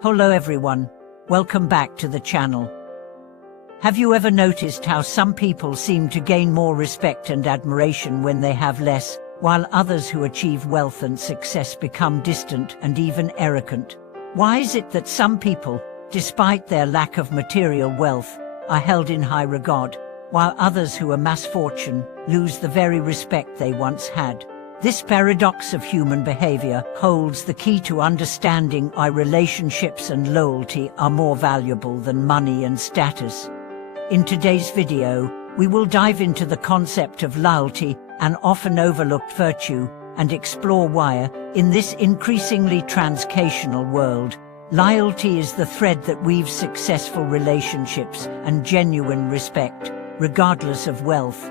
Hello everyone, welcome back to the channel. Have you ever noticed how some people seem to gain more respect and admiration when they have less, while others who achieve wealth and success become distant and even arrogant? Why is it that some people, despite their lack of material wealth, are held in high regard, while others who amass fortune lose the very respect they once had? This paradox of human behavior holds the key to understanding why relationships and loyalty are more valuable than money and status. In today's video, we will dive into the concept of loyalty, an often overlooked virtue, and explore why, in this increasingly transactional world, loyalty is the thread that weaves successful relationships and genuine respect, regardless of wealth.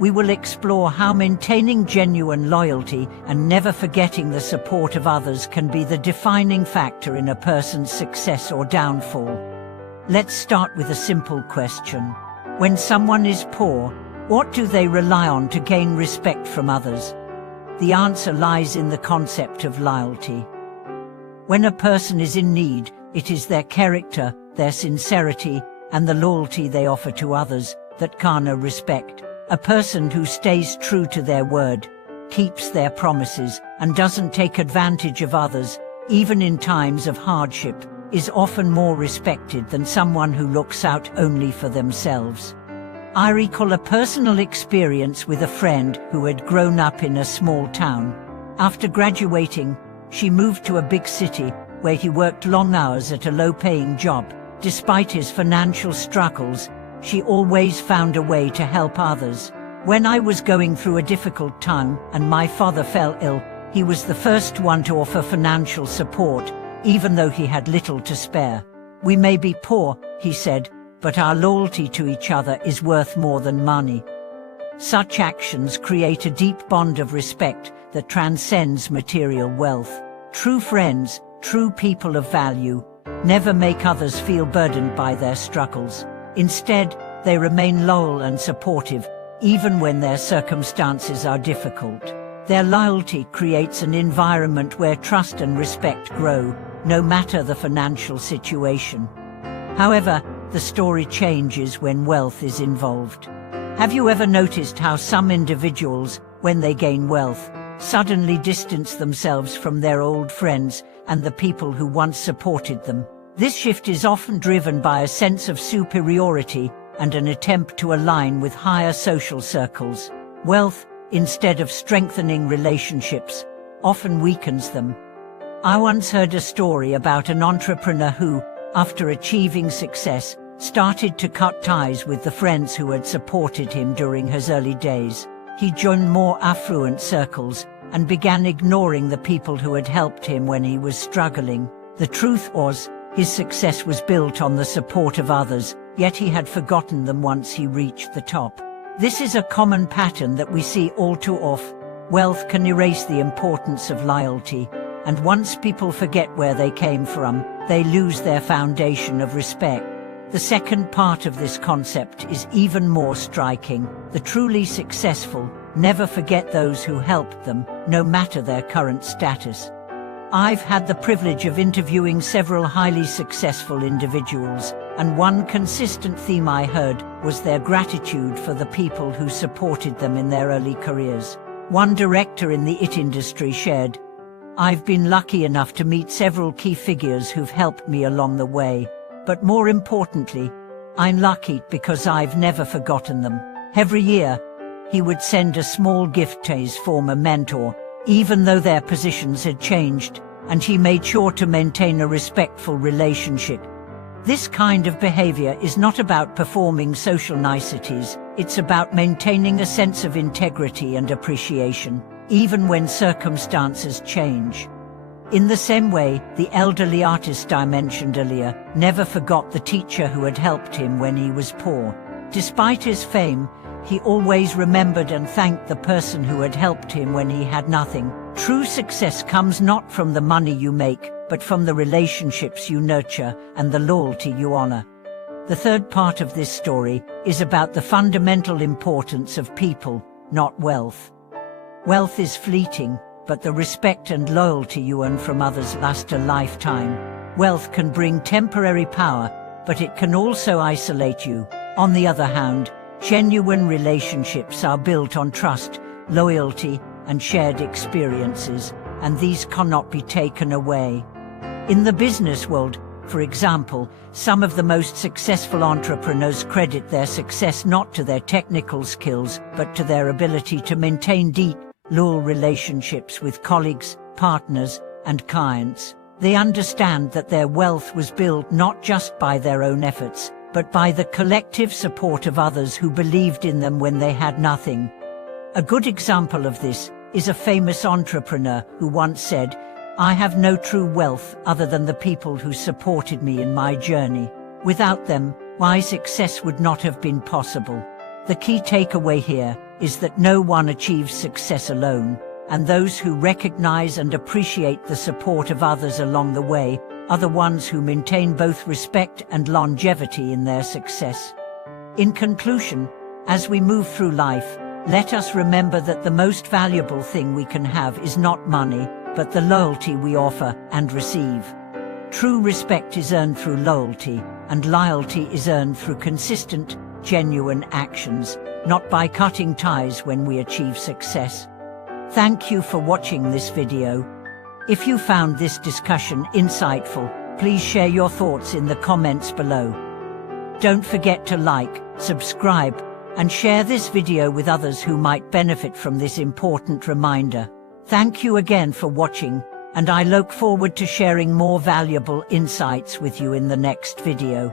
We will explore how maintaining genuine loyalty and never forgetting the support of others can be the defining factor in a person's success or downfall. Let's start with a simple question. When someone is poor, what do they rely on to gain respect from others? The answer lies in the concept of loyalty. When a person is in need, it is their character, their sincerity, and the loyalty they offer to others that garner respect. A person who stays true to their word, keeps their promises, and doesn't take advantage of others, even in times of hardship, is often more respected than someone who looks out only for themselves. I recall a personal experience with a friend who had grown up in a small town. After graduating, she moved to a big city, where he worked long hours at a low-paying job. Despite his financial struggles, she always found a way to help others. When I was going through a difficult time and my father fell ill, he was the first one to offer financial support, even though he had little to spare. "We may be poor," he said, "but our loyalty to each other is worth more than money." Such actions create a deep bond of respect that transcends material wealth. True friends, true people of value, never make others feel burdened by their struggles. Instead, they remain loyal and supportive, even when their circumstances are difficult. Their loyalty creates an environment where trust and respect grow, no matter the financial situation. However, the story changes when wealth is involved. Have you ever noticed how some individuals, when they gain wealth, suddenly distance themselves from their old friends and the people who once supported them? This shift is often driven by a sense of superiority and an attempt to align with higher social circles. Wealth, instead of strengthening relationships, often weakens them. I once heard a story about an entrepreneur who, after achieving success, started to cut ties with the friends who had supported him during his early days. He joined more affluent circles and began ignoring the people who had helped him when he was struggling. The truth was, his success was built on the support of others, yet he had forgotten them once he reached the top. This is a common pattern that we see all too often. Wealth can erase the importance of loyalty, and once people forget where they came from, they lose their foundation of respect. The second part of this concept is even more striking. The truly successful never forget those who helped them, no matter their current status. I've had the privilege of interviewing several highly successful individuals, and one consistent theme I heard was their gratitude for the people who supported them in their early careers. One director in the IT industry shared, "I've been lucky enough to meet several key figures who've helped me along the way, but more importantly, I'm lucky because I've never forgotten them." Every year, he would send a small gift to his former mentor, even though their positions had changed, and he made sure to maintain a respectful relationship. This kind of behavior is not about performing social niceties, it's about maintaining a sense of integrity and appreciation, even when circumstances change. In the same way, the elderly artist I mentioned earlier never forgot the teacher who had helped him when he was poor. Despite his fame, he always remembered and thanked the person who had helped him when he had nothing. True success comes not from the money you make, but from the relationships you nurture and the loyalty you honor. The third part of this story is about the fundamental importance of people, not wealth. Wealth is fleeting, but the respect and loyalty you earn from others last a lifetime. Wealth can bring temporary power, but it can also isolate you. On the other hand, genuine relationships are built on trust, loyalty, and shared experiences, and these cannot be taken away. In the business world, for example, some of the most successful entrepreneurs credit their success not to their technical skills, but to their ability to maintain deep, loyal relationships with colleagues, partners, and clients. They understand that their wealth was built not just by their own efforts, but by the collective support of others who believed in them when they had nothing. A good example of this is a famous entrepreneur who once said, "I have no true wealth other than the people who supported me in my journey. Without them, my success would not have been possible." The key takeaway here is that no one achieves success alone, and those who recognize and appreciate the support of others along the way are the ones who maintain both respect and longevity in their success. In conclusion, as we move through life, let us remember that the most valuable thing we can have is not money, but the loyalty we offer and receive. True respect is earned through loyalty, and loyalty is earned through consistent, genuine actions, not by cutting ties when we achieve success. Thank you for watching this video. If you found this discussion insightful, please share your thoughts in the comments below. Don't forget to like, subscribe, and share this video with others who might benefit from this important reminder. Thank you again for watching, and I look forward to sharing more valuable insights with you in the next video.